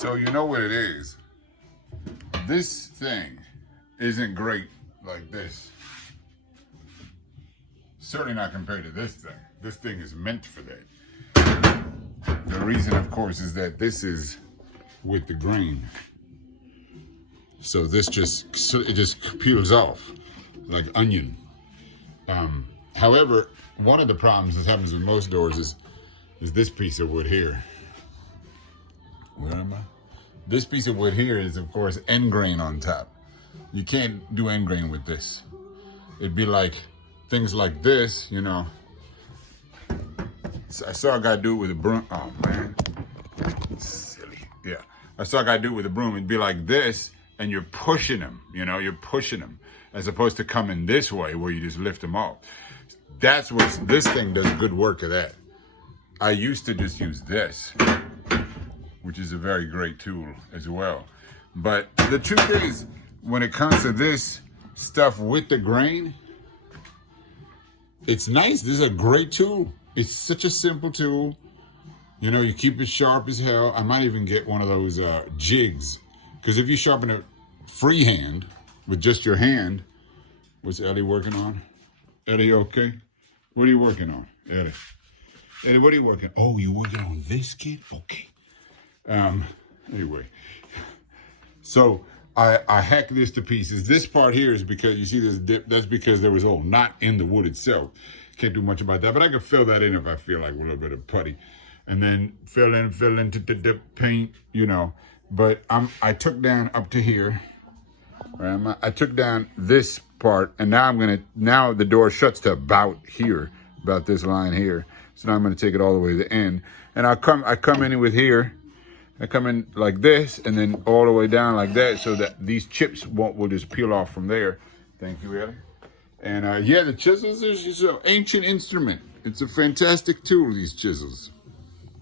So you know what it is. This thing isn't great like this. Certainly not compared to this thing. This thing is meant for that. The reason, of course, is that this is with the grain. So this just peels off like onion. However, one of the problems that happens with most doors is this piece of wood here. Where am I? This piece of wood here is, of course, end grain on top. You can't do end grain with this. It'd be like things like this, you know. I saw a guy do it with a broom. Oh, man. Silly. Yeah. I saw a guy do it with a broom. It'd be like this, and you're pushing them, you know, you're pushing them, as opposed to coming this way where you just lift them off. That's what this thing does good work of that. I used to just use this, which is a very great tool as well. But the truth is, when it comes to this stuff with the grain, it's nice. This is a great tool. It's such a simple tool. You know, you keep it sharp as hell. I might even get one of those jigs. Because if you sharpen it freehand with just your hand, what's Ellie working on? Ellie, okay? What are you working on, Ellie? Ellie, what are you working on? Oh, you working on this, kid? Okay. Anyway. So I hacked this to pieces. This part here is because you see this dip. That's because there was a little knot in the wood itself. Can't do much about that, but I can fill that in if I feel like with a little bit of putty. And then fill in to the paint, you know. But I took down up to here. Right? I took down this part, and now the door shuts to about here, about this line here. So now I'm gonna take it all the way to the end. And I come in with here. I come in like this, and then all the way down like that, so that these chips will just peel off from there. Thank you, Ellie. And yeah, the chisels is an ancient instrument. It's a fantastic tool, these chisels.